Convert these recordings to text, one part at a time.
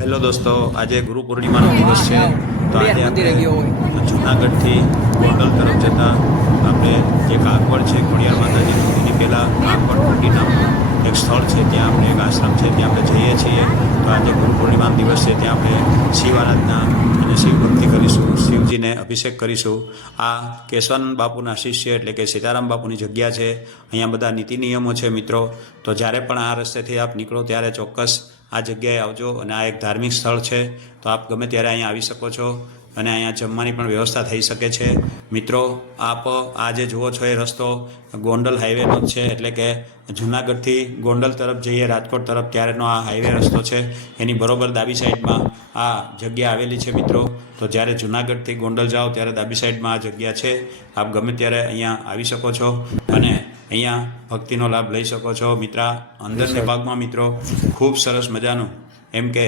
Hello દોસ્તો, આજે ગુરુ પૂર્ણિમાનો દિવસ છે. તો આજે આપણે જૂનાગઢથી ગોંડલ તરફ જતા આપણે જે કાગવડ છે ખોડિયાર માતાજીનું, એની પહેલાં કાગવડ કુંડી નામનું એક સ્થળ છે, ત્યાં આપણે એક આશ્રમ છે, ત્યાં આપણે જઈએ છીએ. તો આજે ગુરુ પૂર્ણિમાનો દિવસ છે, ત્યાં આપણે શિવ આરાધના અને શિવ ભક્તિ કરીશું, શિવજીને અભિષેક કરીશું. આ કેશવાનંદ બાપુના શિષ્ય એટલે કે સીતારામ બાપુની જગ્યા છે. અહીંયા બધા નીતિ નિયમો છે મિત્રો. તો જ્યારે પણ આ રસ્તેથી આપ નીકળો ત્યારે ચોક્કસ આ જગ્યાએ આવજો. અને આ એક ધાર્મિક સ્થળ છે, તો આપ ગમે ત્યારે અહીંયા આવી શકો છો. અને અહીંયા જમવાની પણ વ્યવસ્થા થઈ શકે છે. મિત્રો, આપ આ જે જુઓ છો એ રસ્તો ગોંડલ હાઈવેનો જ છે, એટલે કે જૂનાગઢથી ગોંડલ તરફ જઈએ રાજકોટ તરફ ત્યારેનો આ હાઈવે રસ્તો છે. એની બરોબર ડાબી સાઈડમાં આ જગ્યા આવેલી છે મિત્રો. તો જ્યારે જૂનાગઢથી ગોંડલ જાઓ ત્યારે ડાબી સાઈડમાં આ જગ્યા છે. આપ ગમે ત્યારે અહીંયા આવી શકો છો અને અહીંયા ભક્તિનો લાભ લઈ શકો છો. અંદરના ભાગમાં મિત્રો ખૂબ સરસ મજાનું એમ કે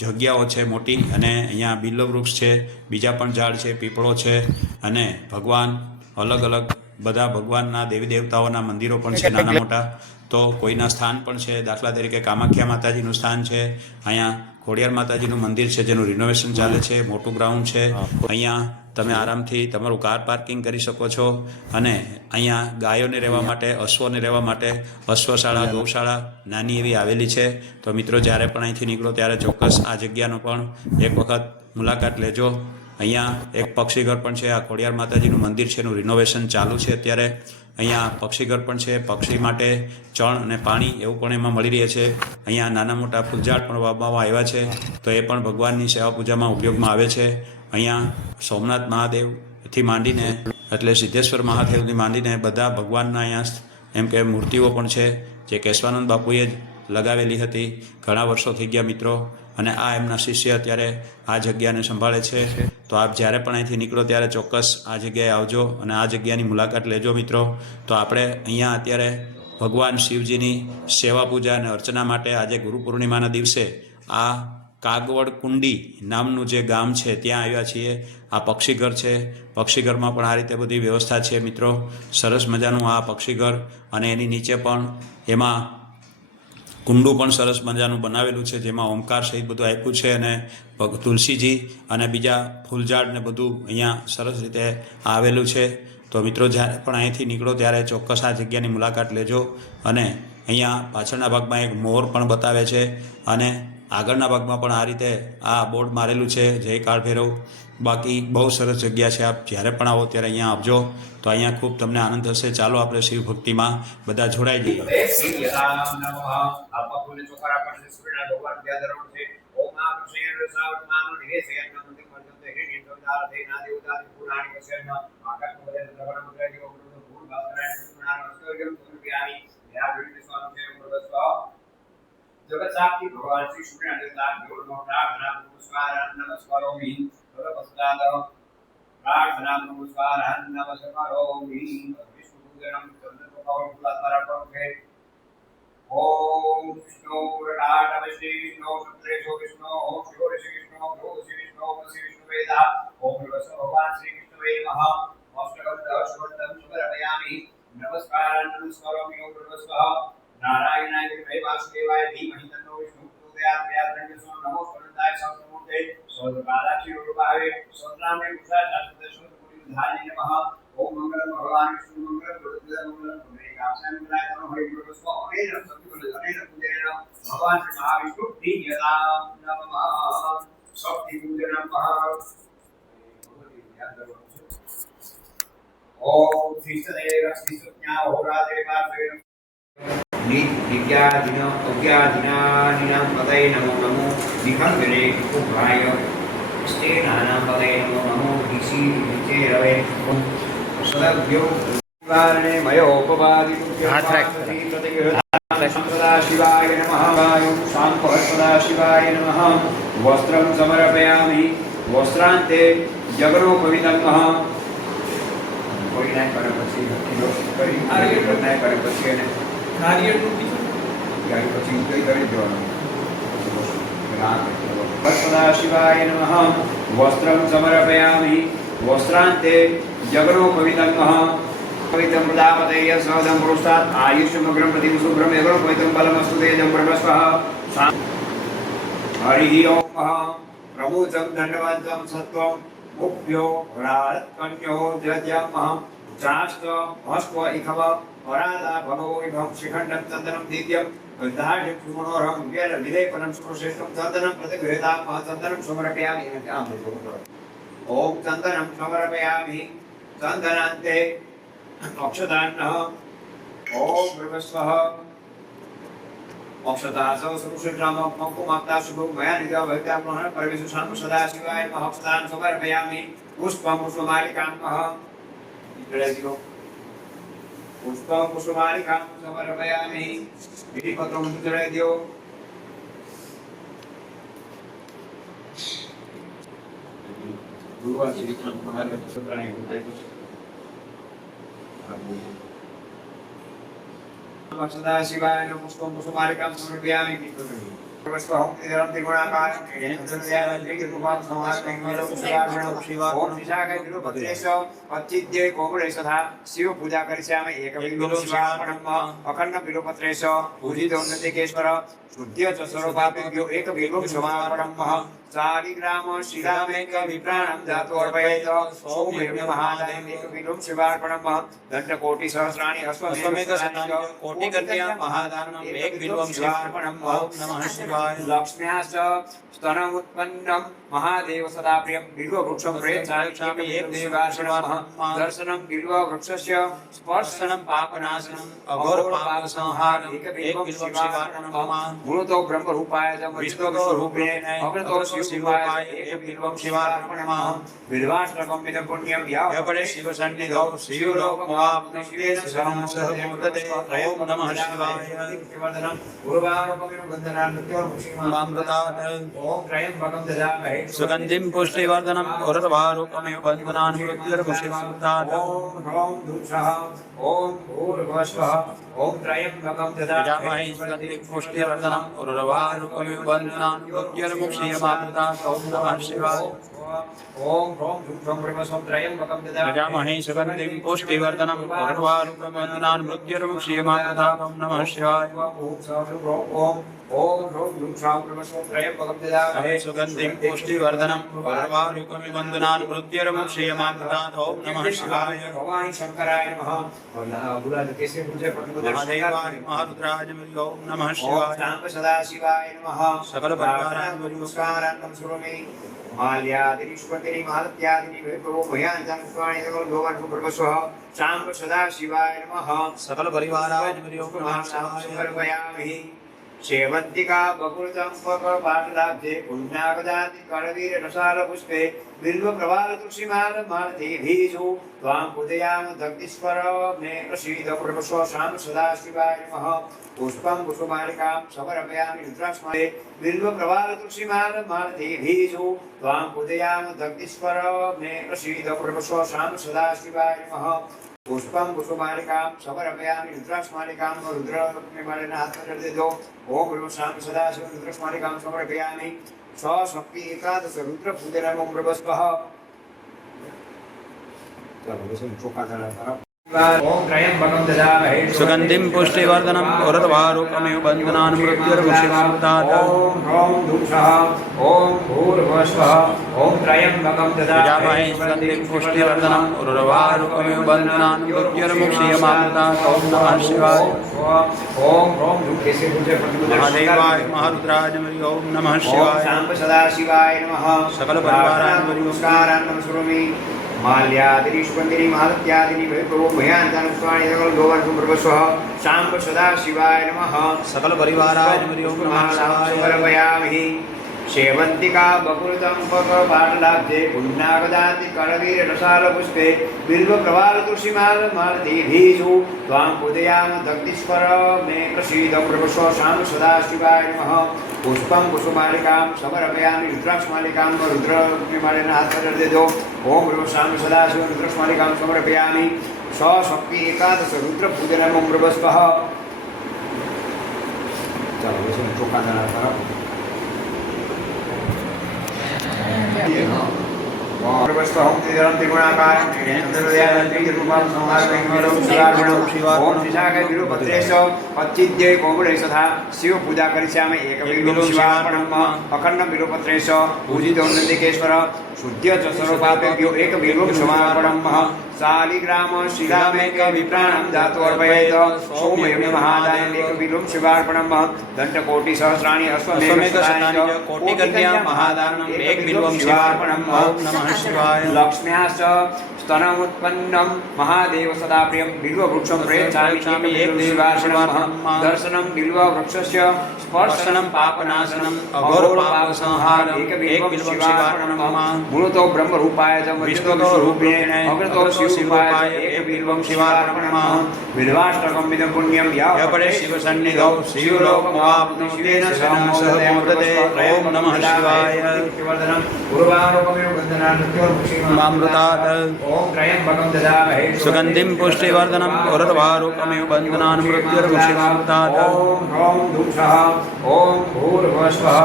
જગ્યાઓ છે મોટી, અને અહીંયા બિલ્લો વૃક્ષ છે, બીજા પણ ઝાડ છે, પીપળો છે, અને ભગવાન અલગ અલગ બધા ભગવાનના દેવી દેવતાઓના મંદિરો પણ છે નાના મોટા. તો કોઈના સ્થાન પણ છે, દાખલા તરીકે કામાખ્યા માતાજીનું સ્થાન છે, અહીંયા ખોડિયાર માતાજીનું મંદિર છે જેનું રિનોવેશન ચાલે છે, મોટું ગ્રાઉન્ડ છે. અહીંયા તમે આરામથી તમારું કાર પાર્કિંગ કરી શકો છો. અને અહીંયા ગાયોને રહેવા માટે, અશ્વોને રહેવા માટે અશ્વશાળા, ગૌશાળા નાની એવી આવેલી છે. તો મિત્રો, જ્યારે પણ અહીંથી નીકળો ત્યારે ચોક્કસ આ જગ્યાનો પણ એક વખત મુલાકાત લેજો. અહીંયા એક પક્ષીઘર પણ છે. આ ખોડિયાર માતાજીનું મંદિર છે, એનું રિનોવેશન ચાલુ છે અત્યારે. અહીંયા પક્ષીઘર પણ છે, પક્ષી માટે ચણ અને પાણી એવું પણ એમાં મળી રહે છે. અહીંયા નાના મોટા ફૂલઝાડ પણ વાવવામાં આવ્યા છે, તો એ પણ ભગવાનની સેવા પૂજામાં ઉપયોગમાં આવે છે. અહીંયા સોમનાથ મહાદેવથી માંડીને એટલે સિદ્ધેશ્વર મહાદેવથી માંડીને બધા ભગવાનના અહીંયા એમ કે મૂર્તિઓ પણ છે, જે કેશવાનંદ બાપુએ જ લગાવેલી હતી. ઘણા વર્ષો થઈ ગયા મિત્રો, અને આ એમના શિષ્ય અત્યારે આ જગ્યાને સંભાળે છે. તો આપ જ્યારે પણ અહીંથી નીકળો ત્યારે ચોક્કસ આ જગ્યાએ આવજો અને આ જગ્યાની મુલાકાત લેજો મિત્રો. તો આપણે અહીંયા અત્યારે ભગવાન શિવજીની સેવા પૂજા અને અર્ચના માટે આજે ગુરુ પૂર્ણિમાના દિવસે આ કાગવડ કુંડી નામનું જે ગામ છે ત્યાં આવ્યા છીએ. આ પક્ષીઘર છે, પક્ષીઘરમાં પણ આ રીતે બધી વ્યવસ્થા છે મિત્રો. સરસ મજાનું આ પક્ષીઘર, અને એની નીચે પણ એમાં કુંડું પણ સરસ મજાનું બનાવેલું છે, જેમાં ઓમકાર સહિત બધું આપ્યું છે, અને તુલસીજી અને બીજા ફૂલઝાડ ને બધું અહીંયા સરસ રીતે આવેલું છે. તો મિત્રો, જ્યારે પણ અહીંથી નીકળો ત્યારે ચોક્કસ આ જગ્યાની મુલાકાત લેજો. અને અહીંયા પાછળના ભાગમાં એક મોર પણ બતાવે છે, અને આગળના ભાગમાં પણ આ રીતે આ બોર્ડ મારેલું છે, જય કાળ ભૈરવ. બાકી બહુ સરસ જગ્યા છે. આપ જ્યારે પણ આવો ત્યારે અહીંયા આવજો, તો અહીંયા ખૂબ તમને આનંદ થશે. ચાલો આપણે શિવ ભક્તિમાં બધા જોડાઈ જઈએ. जगत साक्षी भगवान श्री सूर्य प्रार्थना नमस्कार नमस्कारोमि भगवत्पाद प्रार्थना नमस्कार नमस्कारोमि विष्णु पूजनम चंद्र प्रभाव फुलात्मारा करोगे ओम विष्णु रटाटम श्री विष्णु सत्रेशो विष्णु ओम शिव ऋषि विष्णु ध्रुव श्री विष्णु श्री विष्णु वेदा ओम भगवत भगवान श्री कृष्ण वे नमः अष्टकं दशवंतम समर्पयामि नमस्कार नमस्कारोमि ओम भगवत नारायणाय विद्महे वासुदेवाय धीमहि तन्नो विष्णुः प्रचोदयात् व्यासं नमो स्वर्णदाय सहस्रमूर्ते सहस्रपादाक्षी रूपाय सहस्रामे पुरुषाय शाश्वतेषु धारिणे नमः ओम मंगलम भगवान विष्णु मंगलम गुरुदेव मंगलम पुण्यकाक्षाय मंगलाय नमः हरि गुरुस्व अनेन पूजनेन भगवान श्री महाविष्णु प्रीयता नमः शक्ति पूजनम ओम श्रीस्तदेव श्रीसज्ञा होरादेवाय विद्याधिनानिनां पदये नमो नमो विखण्डने कुभाय स्तेनानां पदये नमो नमो दिशि विचेरवे सदभ्यो निवारणे मयोपवादिपुत्रसदा शिवाय नमः शाम्भसदा शिवाय नमः वस्त्रं समर्पयामि वस्त्रान्ते जगनोपवितमः कोई नहीं करे પછી કરી નાય કરે પછી એને નારિયેળ તૂટી જાય પછી કઈ કરી દેવાનું સદા શિવાય નમઃ વસ્ત્રં સમર્પયામિ વસ્ત્રાંતે જગનોપવિતમઃ पवित्रं प्रदापतेय सदं पुरुषात् आयुष्यमग्रं प्रतिम शुभ्रम एवं पवित्रं बलमस्तु तेजं ब्रह्मस्वः हरि ओम प्रमुचं दण्डवन्तं सत्वं मुख्यो राळत्कन्यो जज्ञमः चाष्ट हस्व इखव वरादा भगो इभं शिखण्डं चन्दनं दीप्यं दाढ्यं सुमनोहरं वेल विलेपनं सुश्रेष्ठं चन्दनं प्रतिगृहीतामः चन्दनं समर्पयामि ओम चन्दनं समर्पयामि चन्दनान्ते अक्षतान्नः ओम भृगस्वः अक्षतासौ सुश्रेष्ठं कुमाप्ता शुभं मया निजा भक्त्या ग्रहण परमेश्वरां सदा शिवाय नमः अक्षतान् समर्पयामि पुष्पं पुष्पमालिकां पुष्पं कुसुमालिकां समर्पयामि विधिपत्रं चलयद्यो सदा शिवाय नमः पुष्पं कुसुमालिकां समर्पयामि सर्वस्वं त्रिगुणाकारं ओम विशाखाय विरुपत्रेश अचिद्य कोमलेश तथा शिव पूजा करिष्यामि एकबिल्वं शिवार्पणम् अखण्ड विरुपत्रेश पूजितोन्नतिकेश्वर शुद्ध्य च सर्वपापेभ्यो एकबिल्वं शिवार्पणम् शालिग्राम शिलामेक विप्राणं धातु अर्पयेत ओम महादायं एकबिल्वं शिवार्पणम् दण्डकोटि सहस्राणि अश्वमेध कोटिकर्त्या महादानम् एकबिल्वं शिवार्पणम् ओम नमः शिवाय लक्ष्म्याश्च स्तनमुत्पन्नं महादेव सदा प्रियं बिल्ववृक्षं प्रेच्छामि एकदेवार्पणम् दर्शनं बिल्ववृक्षस्य स्पर्शनं पापनाशनम् अघोरपापसंहारम् एकबिल्वं शिवार्पणम् मूलतो ब्रह्मरूपाय च विष्णुतो रूपे अग्रतो शिवाय एकबिल्वं शिवार्पणम् बिल्वाष्टकं विदं पुण्यं यावपरे शिवसन्निधौ शिवलोकमवाप्नुं शिवेन सह मोदते ओम नमः शिवाय वर्धनं पूर्वारोपमिव बन्धनान् मृत्योर्मुक्षीमामृतात् ओम त्र्यम्बकं ददामहे सुगन्धिं पुष्टिवर्धनं उर्वारुकमिव बन्धनान् मृत्योर्मुक्षीमामृतात् ओम ह्रौं धूषः ओम भूर्भुवस्वः ओम त्र्यम्बकं ददामहे सुगन्धिं पुष्टिवर्धनं उर्वारुकमिव बन्धनान् मृत्योर्मुक्षीमामृतात् ओम नमः शिवाय ओम ह्रौं धूषं ब्रह्मस्वं त्र्यम्बकं ददामहे सुगन्धिं पुष्टिवर्धनं उर्वारुकमिव मृत्योर्मुक्षीमामृतात् ओम नमः शिवाय ओम ओम ह्रौं धूषं ब्रह्मस्वं त्र्यम्बकं ददामहे सुगन्धिं पुष्टिवर्धनं उर्वारुकमिव मृत्योर्मुक्षीमामृतात् ओम नमः शिवाय भगवान शंकराय नमः गुलाल कैसे पूजे महादेवाय महारुद्राय ओम नमः शिवाय शांब सदा शिवाय नमः सकल परिवाराय नमस्कारान् नमस्करोमि माल्यादिरीश्वरी मालत्यादिनी वेको भयाञ्जन स्वामी देवो भगवान् प्रभस्वः शांब सदा शिवाय नमः सकल परिवाराय नमः समर्पयामि सेवन्तिका बकुलतं पाटलाब्धे पुण्यागदाति करवीर रसाल पुष्पे बिल्व प्रवाल तुलसीमाल मालतीभिषु त्वां पूजयाम दग्धीश्वर मे प्रसीद प्रभस्व शां सदा शिवाय नमः पुष्पं कुसुमालिकां समर्पयामि रुद्राक्ष्मणे बिल्व प्रवाल तुलसीमाल मालतीभिषु त्वां पूजयाम दग्धीश्वर मे प्रसीद प्रभस्व शां सदा शिवाय नमः पुष्पं कुसुमालिकां समर्पयामि रुद्राक्ष्मालिकां रुद्रनिर्माणेन हाथ दे दो ओम ब्रह्म शांत सदा शिव रुद्राक्ष्मालिकां समर्पयामि स्वशक्ति एकादश रुद्र पूजनम् ओम ब्रह्मस्वः ओम त्र्यम्बकं ददामहे सुगन्धिं पुष्टिवर्धनं उर्वारुकमिव बन्धनान् मृत्योर्मुक्षीमामृतात् ओम ह्रौं धूषः ओम भूर्भुवस्वः ओम त्र्यम्बकं ददामहे सुगन्धिं पुष्टिवर्धनं उर्वारुकमिव बन्धनान् मृत्योर्मुक्षीमामृतात् ओम नमः शिवाय ओम ह्रौं धूषे पूजे महादेवाय महारुद्राय ओम नमः शिवाय शांब सदा शिवाय नमः सकल परिवाराय नमस्कारान् नमस्करोमि माल्यादिरीश्वरी मालत्यादिनी वेको भयाञ्जन स्वामी देवो भगवान् प्रभस्वः शांब सदा शिवाय नमः सकल परिवाराय ओम नमः शिवाय समर्पयामि सेवन्तिका बकुलतं पाटलाब्धे पुण्यागदाति करवीर रसाल पुष्पे बिल्व प्रवाल तुलसीमाल मालतीभिषु त्वां पूजयाम दग्धीश्वर मे प्रसीद प्रभस्व शां सदा शिवाय नमः पुष्पं कुसुमालिकां समर्पयामि रुद्राक्ष्मालिकां रुद्रनिर्माणेन हाथ दे दो ओम ब्रह्म शां सदा शिव रुद्राक्ष्मालिकां समर्पयामि स्वशक्ति एकादश रुद्र पूजनम् ओम ब्रह्मस्वः चलो वैसे चौका देना करो पुष्पं त्रिदलं त्रिगुणाकारं त्रिनेत्रदयालं त्रिरूपं संहारं शिवार्पणम् ओम त्रिशाखे विरूपत्रेश अच्छिद्य कोमलेश तथा शिव पूजा करिष्यामि एकविरूपं शिवार्पणम् अखण्डं विरूपत्रेश पूजितो नन्दिकेश्वर शुद्ध च सर्वपापेभ्यो एकविरूपं शिवार्पणम् शालिग्राम शिलामेक विप्राणं धातु अर्पयेत सोमयज्ञ महादाय एकविरूपं शिवार्पणम् दण्डकोटि सहस्राणि अश्वमेघशतानि कोटिकन्या महादानम् एकविरूपं शिवार्पणम् नमः शिवाय लक्ष्म्याश्च स्तनमुत्पन्नं महादेव सदा प्रियं बिल्ववृक्षं प्रयच्छामि एकदेवार्पणम् दर्शनं बिल्ववृक्षस्य स्पर्शनं पापनाशनम् अघोरपापसंहारम् एकविरूपं शिवार्पणम् मूलतो ब्रह्मरूपाय च विष्णुतो रूपेण अग्रतो शिवाय एकविरूपं शिवार्पणम् बिल्वाष्टकं विदं पुण्यं यः पठेत् शिवसन्निधौ शिवलोकमवाप्नोति तेन सह मोदते ओम नमः शिवाय मामृतात् ओम त्र्यंबकं ददामहे सुगन्धिं पुष्टिवर्धनम् उर्ध्वारुकमिव बन्धनान् मृत्युर्मुक्षितात् ओम ह्रौं धूषः ओम भूर्भुवस्वः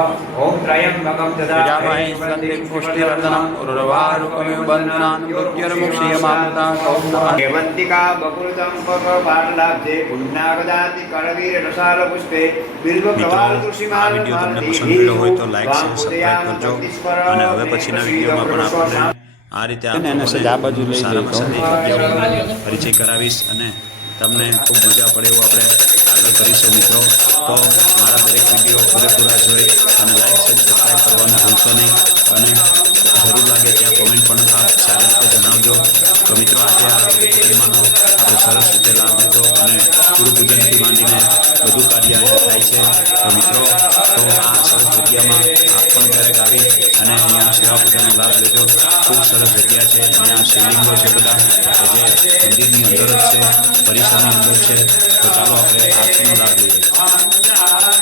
ओम त्र्यंबकं ददामहे सुगन्धिं पुष्टिवर्धनम् उर्ध्वारुकमिव बन्धनान् मृत्युर्मुक्षीयमामृतात् ओम नमः देवन्तिका बकुलतं पकपाटलाब्धे पुण्णागदाति करवीर रसाल पुष्पे बिल्व प्रवाल तुलसीमाल વિડીયો તમને પસંદ પડ્યો હોય તો લાઈક શેર સબસ્ક્રાઇબ કરજો અને હવે પછીના વિડીયોમાં પણ આપણે આ રીતે એને સજા બાજુ લઈ સારામાં જઈશું. સારી જગ્યાઓનો પરિચય કરાવીશ અને તમને ખૂબ મજા પડે એવું આપણે આગળ કરીશું મિત્રો. તો મારા દરેક વિડીયો પૂરેપૂરા જોઈ અને લાઈક શેર સબસ્ક્રાઇબ કરવાનું ભૂલશો નહીં અને જરૂર લાગે ત્યાં કોમેન્ટ પણ આપ સારી રીતે જણાવજો. તો મિત્રો આજે આ પ્રતિમાનો આપણે સરસ રીતે લાભ લીધો અને ગુરુ પૂજનથી માંડીને બધું કાર્ય થાય છે. તો મિત્રો તો આ સરસ જગ્યામાં આપ પણ ક્યારેક આવી અને અહીંયા સેવા પૂજાનો લાભ લેજો. ખૂબ સરસ જગ્યા છે. અહીંયા શિવલિંગો છે બધા કે જે મંદિરની અંદર જ છે, પરિસરની અંદર છે. તો ચાલો આપણે આરતીનો લાભ લઈએ.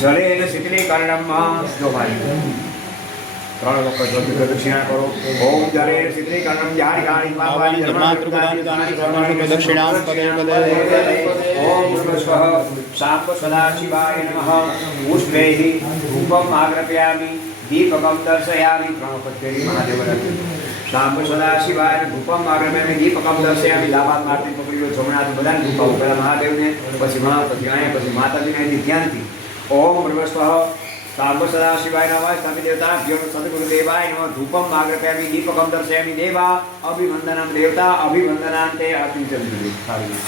જલેન શીતલીકરણમ જો ભાઈ ત્રણ વખત જો પ્રદક્ષિણા કરો ઓમ જલેન શીતલીકરણમ જારી ગાણી પાવાની ધર્માતૃપદાની દાની પ્રદાની પ્રદક્ષિણામ પદે પદે ઓમ સ્વઃ સાપ સદા શિવાય નમઃ પુષ્પૈઃ ધૂપમ આગ્રપયામિ દીપકમ દર્શયામિ ત્રણ વખત ફેરી મહાદેવ શાંબ સદાશિવાય ધૂપમ આગ્રમે દીપકમ દર્શયામિ લાભાત મારતી પકડી લો જમણાથી બધાને ધૂપાવું પહેલા મહાદેવને પછી પછી અહીંયા પછી માતાજીને અહીંથી ધ્યાનથી ઓમ પ્રવસ્વ શાંબ સદાશિવાય નમઃ સમિ દેવતા ભ્યો સદગુરુ દેવાય નમઃ ધૂપમ આગ્રમે દીપકમ દર્શયામિ દેવા અભિવંદનમ દેવતા અભિવંદનાંતે આત્મચંદ્ર સારી